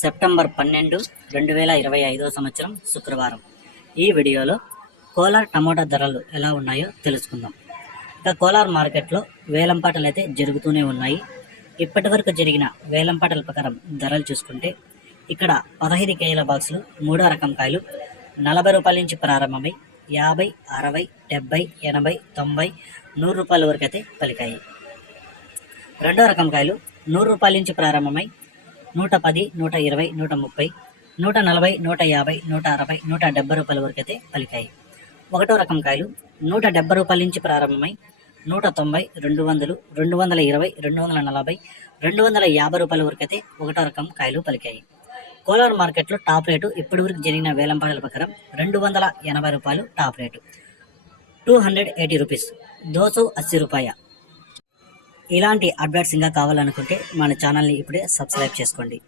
September 12, 2025 సంవత్సరం శుక్రవారం. ఈ వీడియోలో కోలార్ టమోటా ధరలు ఎలా ఉన్నాయో తెలుసుకుందాం. ఇక కోలార్ మార్కెట్లో వేలంపాటలు అయితే జరుగుతూనే ఉన్నాయి. ఇప్పటి వరకు జరిగిన వేలంపాటల ప్రకారం ధరలు చూసుకుంటే ఇక్కడ 15 కేజీల బాక్సులు మూడో రకం కాయలు 40 రూపాయల నుంచి ప్రారంభమై 50, 60, 70, 80, 90, 100 రూపాయల వరకు అయితే పలికాయి. రెండో రకం కాయలు 100 రూపాయల నుంచి ప్రారంభమై 110, 120, 130, 140, 150, 160, 170 రూపాయల వరకు అయితే పలికాయి. ఒకటో రకం కాయలు 170 రూపాయల నుంచి ప్రారంభమై 190, 200, 220, 240, 250 రూపాయల వరకు అయితే ఒకటో రకం కాయలు పలికాయి. కోలార్ మార్కెట్లో టాప్ రేటు ఇప్పటి వరకు జరిగిన వేలంపాటల ప్రకారం 280 రూపాయలు టాప్ రేటు. 280 రూపీస్, 280 రూపాయ. ఇలాంటి అప్డేట్స్ ఇంకా కావాలనుకుంటే మన ఛానల్ని ఇప్పుడే సబ్స్క్రైబ్ చేసుకోండి.